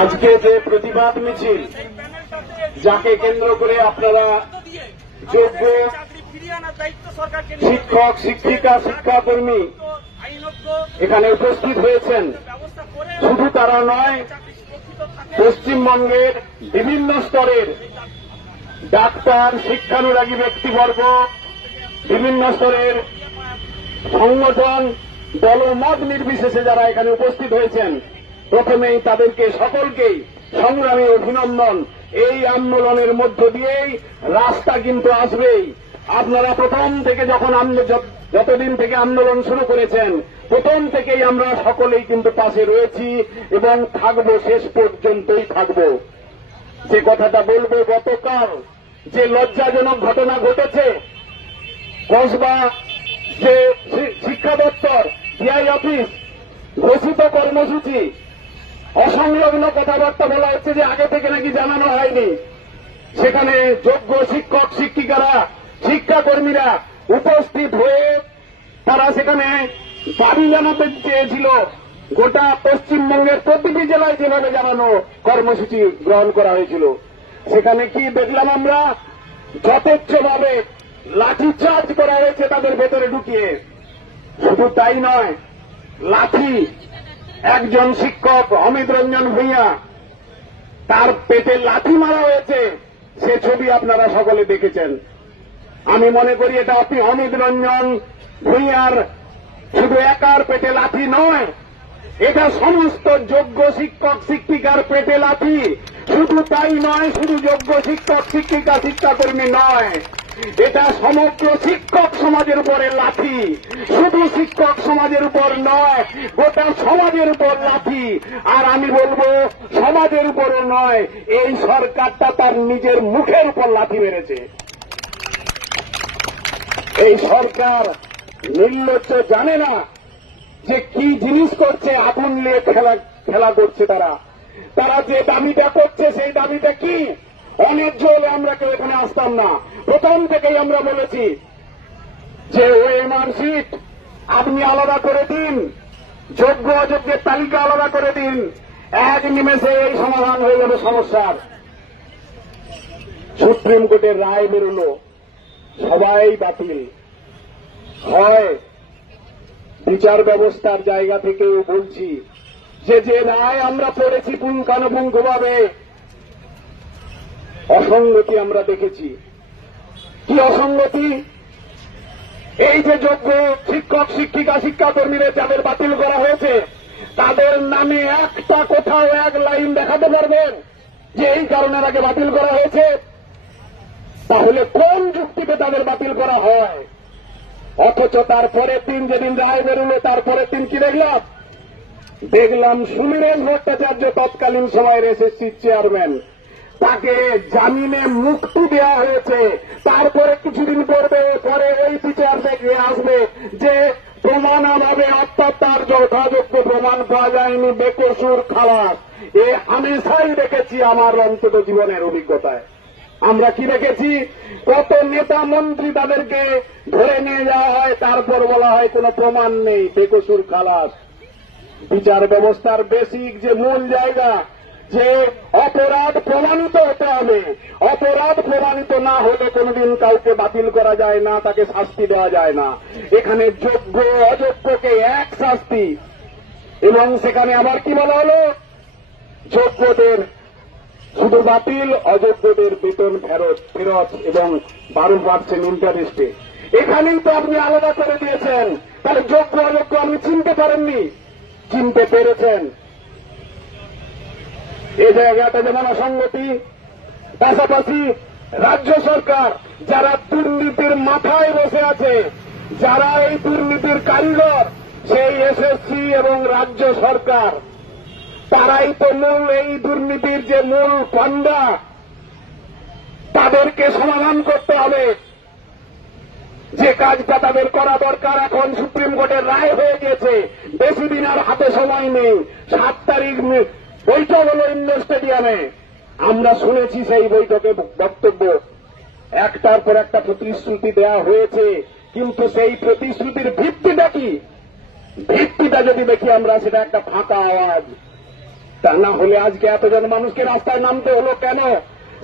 আজকে যে প্রতিবাদ মিছিল যাকে কেন্দ্র করে আপনারা যোগ্য শিক্ষক শিক্ষিকা শিক্ষাকর্মী এখানে উপস্থিত হয়েছেন, শুধু তারা নয়, পশ্চিমবঙ্গের বিভিন্ন স্তরের ডাক্তার, শিক্ষানুরাগী ব্যক্তিবর্গ, বিভিন্ন স্তরের সংগঠন, দলমত নির্বিশেষে যারা এখানে উপস্থিত হয়েছেন, প্রথমেই তাদেরকে সকলকেই সংগ্রামী অভিনন্দন। এই আন্দোলনের মধ্য দিয়েই রাস্তা কিন্তু আসবেই। আপনারা প্রথম থেকে যতদিন থেকে আন্দোলন শুরু করেছেন, প্রথম থেকেই আমরা সকলেই কিন্তু পাশে রয়েছি এবং থাকবো, শেষ পর্যন্তই থাকবো। যে কথাটা বলবো, গতকাল যে লজ্জাজনক ঘটনা ঘটেছে, কসবা যে শিক্ষা দপ্তর ডিআই অফিস ঘোষিত কর্মসূচি অসংলগ্ন কথাবার্তা বলা হচ্ছে যে আগে থেকে নাকি জানানো হয়নি। সেখানে যোগ্য শিক্ষক শিক্ষিকারা শিক্ষাকর্মীরা উপস্থিত হয়ে তারা সেখানে দাবি জানাতে চেয়েছিল গোটা পশ্চিমবঙ্গের প্রতিটি জেলায় যেভাবে জানানো কর্মসূচি গ্রহণ করা হয়েছিল। সেখানে কি দেখলাম আমরা? যথেচ্ছভাবে লাঠিচার্জ করা হয়েছে তাদের ভেতরে ঢুকিয়ে। শুধু তাই নয়, লাঠি একজন শিক্ষক অমিত রঞ্জন ভূঁইয়া, তার পেটে লাঠি মারা হয়েছে, সে ছবি আপনারা সকলে দেখেছেন। আমি মনে করি এটা অমিত রঞ্জন ভূঁইয়ার শুধু একার পেটে লাঠি নয়, এটা সমস্ত যোগ্য শিক্ষক শিক্ষিকার পেটে লাঠি। শুধু তাই নয়, শুধু যোগ্য শিক্ষক শিক্ষিকা শিক্ষাকর্মী নয়, এটা সমগ্র শিক্ষক সমাজের উপরে লাঠি। শুধু শিক্ষক সমাজের উপর নয়, গোটা সমাজের উপর লাঠি। আর আমি বলবো, সমাজের উপরও নয়, এই সরকারটা তার নিজের মুখের উপর লাঠি মেরেছে। এই সরকার নির্লজ্জ, জানে না যে কি জিনিস করছে। আগুন নিয়ে খেলা করছে তারা যে দাবিটা করছে, সেই দাবিটা কি? অন্যায্য হলে আমরা কেউ এখানে আসতাম না। প্রথম থেকেই আমরা বলেছি যে ওএমআর সিট আপনি আলাদা করে দিন, যোগ্য অযোগ্যের তালিকা আলাদা করে দিন, এক নিমেষে এই সমাধান হয়ে যাবে সমস্যার। সুপ্রিম কোর্টের রায় বেরোল, সবাই বাতিল হয়। বিচার ব্যবস্থার জায়গা থেকেও বলছি যে রায় আমরা পড়েছি পুঙ্খানুপুঙ্খভাবে, অসঙ্গতি আমরা দেখেছি। কি অসঙ্গতি? এই যে যোগ্য শিক্ষক শিক্ষিকা শিক্ষাকর্মীদের যাদের বাতিল করা হয়েছে, তাদের নামে একটা কোথাও এক লাইন দেখাতে পারবেন যে এই কারণে তাকে বাতিল করা হয়েছে? তাহলে কোন যুক্তিতে তাদের বাতিল করা হয়? অথচ তারপরের দিন, যেদিন রায় বেরোলো, তারপরের দিন কি দেখলাম সুমিরেন ভট্টাচার্য, তৎকালীন সময়ের এসএসসি চেয়ারম্যান, তাকে জামিনে মুক্তি দেওয়া হয়েছে। তারপরে কিছুদিন পরে এই বিচার থেকে আসবে যে প্রমাণ অভাবে, অর্থাৎ তার যথাযোগ্য প্রমাণ পাওয়া যায়নি, বেকসুর খালাস। এ হামেশাই দেখেছি আমার অন্তত জীবনের অভিজ্ঞতায়। আমরা কি দেখেছি? কত নেতা মন্ত্রী তাদেরকে ধরে নিয়ে যাওয়া হয়, তারপর বলা হয় কোনো প্রমাণ নেই, বেকসুর খালাস। বিচার ব্যবস্থার বেসিক যে মূল জায়গা, যে অপরাধ প্রমাণিত হতে হবে, অপরাধ প্রমাণিত না হলে কোনদিন কাউকে বাতিল করা যায় না, তাকে শাস্তি দেওয়া যায় না। এখানে যোগ্য অযোগ্যকে এক শাস্তি। এবং সেখানে আবার কি বলা হলো? যোগ্যদের শুধু বাতিল, অযোগ্যদের বেতন ফেরত এবং 12% ইন্টারেস্টে। এখানেই তো আপনি আলাদা করে দিয়েছেন। তাহলে যোগ্য অযোগ্য আপনি চিনতে পারেননি, চিনতে পেরেছেন। এই জায়গাটা যেমন অসঙ্গতি। পাশাপাশি রাজ্য সরকার যারা দুর্নীতির মাথায় বসে আছে, যারা এই দুর্নীতির কারিগর, সেই এসএসসি এবং রাজ্য সরকার, তারাই তো মূল এই দুর্নীতির যে মূল ফান্ডা, তাদেরকে সমাধান করতে হবে। যে কাজটা তাদের করা দরকার, এখন সুপ্রিম কোর্টের রায় হয়ে গিয়েছে, বেশি দিন আর হাতে সময় নেই। 7 তারিখ বৈঠক হল ইন্ডোর স্টেডিয়ামে। আমরা শুনেছি সেই বৈঠকে বক্তব্য, একটার পর একটা প্রতিশ্রুতি দেওয়া হয়েছে, কিন্তু সেই প্রতিশ্রুতির ভিত্তিটা কি? ভিত্তিটা যদি দেখি আমরা, সেটা একটা ফাঁকা আওয়াজ। তা না হলে আজকে এতজন মানুষকে রাস্তায় নামতে হলো কেন?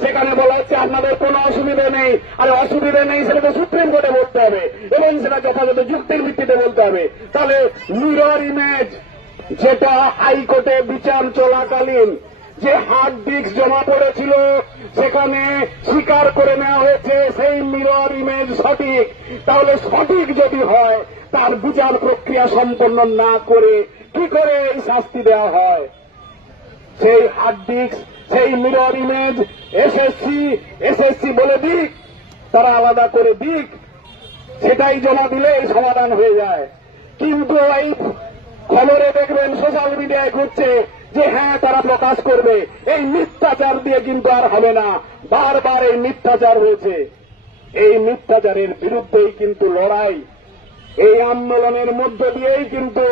সেখানে বলা হচ্ছে আপনাদের কোনো অসুবিধা নেই। আর অসুবিধা নেই সেটা তো সুপ্রিম কোর্টে বলতে হবে এবং সেটা যথাযথ যুক্তির ভিত্তিতে বলতে হবে। তাহলে মিরর ইমেজ, যেটা হাইকোর্টে বিচার চলাকালীন যে হার্ড ডিস্ক জমা পড়েছিল সেখানে স্বীকার করে নেওয়া হয়েছে সেই মিরর ইমেজ সঠিক। তাহলে সঠিক যদি হয় তার বিচার প্রক্রিয়া সম্পন্ন না করে কি করে এই শাস্তি দেওয়া হয়? সেই হার্ড ডিস্ক, সেই মিরর ইমেজ এসএসসি বলে দিক, তারা আলাদা করে দিক, সেটাই জমা দিলে এই সমাধান হয়ে যায়। কিন্তু এই খবরে দেখবেন সোশ্যাল মিডিয়ায় ঘুরছে যে হ্যাঁ তারা প্রকাশ করবে। এই মিথ্যাচার দিয়ে কিন্তু আর হবে না। বারবার এই মিথ্যাচার হয়েছে। এই মিথ্যাচারের বিরুদ্ধেই কিন্তু লড়াই। এই আন্দোলনের মধ্য দিয়েই কিন্তু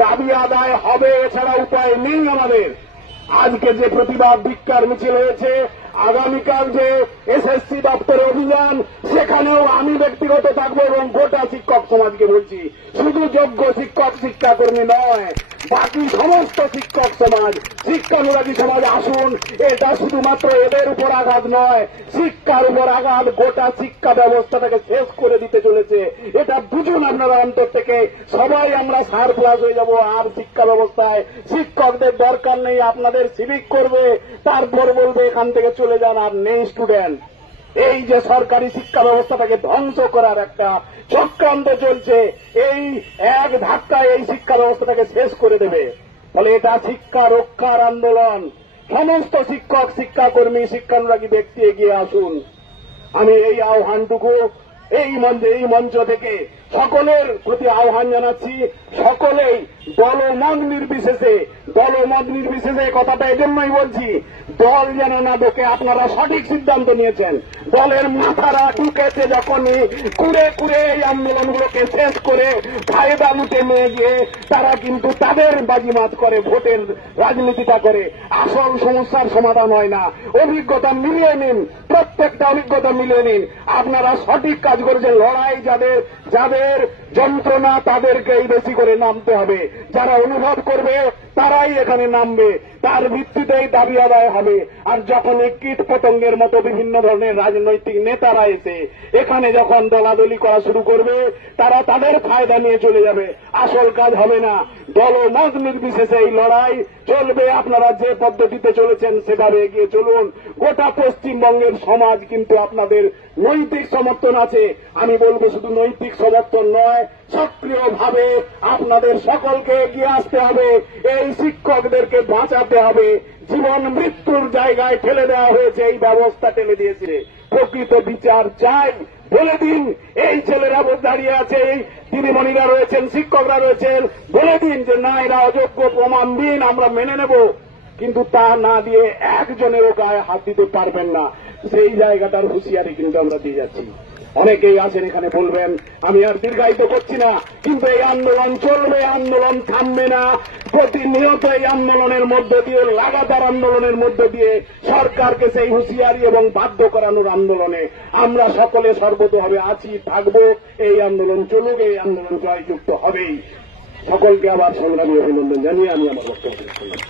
দাবি আদায় হবে, এছাড়া উপায় নেই আমাদের। আজকে যে প্রতিবাদ ভিক্ষার মিছিল হয়েছে, আগামীকাল যে এসএসসি দপ্তরে অভিযান, সেখানেও আমি ব্যক্তিগত থাকবো এবং গোটা শিক্ষক সমাজকে বলছি, শুধু যোগ্য শিক্ষক শিক্ষাকর্মী নয়, বাকি সমস্ত শিক্ষক সমাজ, শিক্ষানুরাগী সমাজ আসুন। এটা শুধুমাত্র এদের উপর আঘাত নয়, শিক্ষার উপর আঘাত। গোটা শিক্ষা ব্যবস্থাটাকে শেষ করে দিতে চলেছে। এটা বুঝুন আপনারা অন্তর থেকে। সবাই আমরা সারপ্লাস হয়ে যাব। আর শিক্ষা ব্যবস্থায় শিক্ষকদের দরকার নেই। আপনাদের সিভিক করবে, তারপর বলবে এখান থেকে চলে যান, আর নেই স্টুডেন্ট। এই যে সরকারি শিক্ষা ব্যবস্থাটাকে ধ্বংস করার একটা চক্রান্ত চলছে, এই এক ধাক্কায় এই শিক্ষা ব্যবস্থাটাকে শেষ করে দেবে। ফলে এটা শিক্ষা রক্ষার আন্দোলন। সমস্ত শিক্ষক, শিক্ষাকর্মী, শিক্ষানুরাগী ব্যক্তি এগিয়ে আসুন। আমি এই আহ্বানটুকু এই মঞ্চ থেকে সকলের প্রতি আহ্বান জানাচ্ছি। সকলেই দলমত নির্বিশেষে কথাটা এজন্যই বলছি, দল যেন না ঢোকে। আপনারা সঠিক সিদ্ধান্ত নিয়েছেন। দলের মাথারা ঢুকেছে যখনই কুড়ে এই আন্দোলনগুলোকে শেষ করে ফায়দা লুটে নিয়ে গিয়ে তারা কিন্তু তাদের বাজিমাত করে, ভোটের রাজনীতিটা করে। আসল সমস্যার সমাধান হয় না। অভিজ্ঞতা মিলিয়ে নিন, প্রত্যেকটা অভিজ্ঞতা মিলিয়ে নিন। আপনারা সঠিক কাজ করেছেন। লড়াই যাদের যন্ত্রণা তাদেরকেই বেশি করে নামতে হবে। যারা অনুভব করবে তারাই এখানে নামবে। তার ভিত্তিতেই দাবি আদায় হবে। আর যখন এই কীট পতঙ্গের মতো বিভিন্ন ধরনের রাজনৈতিক নেতারা এসে এখানে যখন দলাদলি করা শুরু করবে, তারা তাদের ফায়দা নিয়ে চলে যাবে। আসল কাজ হবে না। দলমত নির্বিশেষে এই লড়াই চলবে। আপনারা যে পদ্ধতিতে চলেছেন সেভাবে এগিয়ে চলুন। গোটা পশ্চিমবঙ্গের সমাজ কিন্তু আপনাদের নৈতিক সমর্থন আছে। আমি বলবো শুধু নৈতিক সমর্থন নয়, সক্রিয়ভাবে আপনাদের সকলকে এগিয়ে আসতে হবে। এই শিক্ষকদেরকে বাঁচাতে হবে। জীবন মৃত্যুর জায়গায় ঠেলে দেওয়া হয়েছে, এই ব্যবস্থা ঠেলে দিয়েছে। প্রকৃত বিচার চাই। বলে দিন, এই ছেলেরা দাঁড়িয়ে আছে, এই দিদিমণিরা রয়েছেন, শিক্ষকরা রয়েছেন, বলে দিন যে না এরা অযোগ্য, প্রমাণ দিন, আমরা মেনে নেব। কিন্তু তা না দিয়ে একজনেরও গায়ে হাত দিতে পারবেন না। সেই জায়গাটার হুঁশিয়ারি কিন্তু আমরা দিয়ে যাচ্ছি। অনেকেই আছেন এখানে বলবেন, আমি আর দীর্ঘায়িত করছি না, কিন্তু এই আন্দোলন চলবে, আন্দোলন থামবে না। প্রতিনিয়ত এই আন্দোলনের মধ্য দিয়ে, লাগাতার আন্দোলনের মধ্য দিয়ে সরকারকে সেই হুঁশিয়ারি এবং বাধ্য করানোর আন্দোলনে আমরা সকলে সর্বতোভাবে আছি, থাকবো। এই আন্দোলন চলুক, এই আন্দোলন জয়যুক্ত হবেই। সকলকে আবার সংগ্রামী অভিনন্দন জানিয়ে আমি আমার বক্তব্য শেষ করলাম।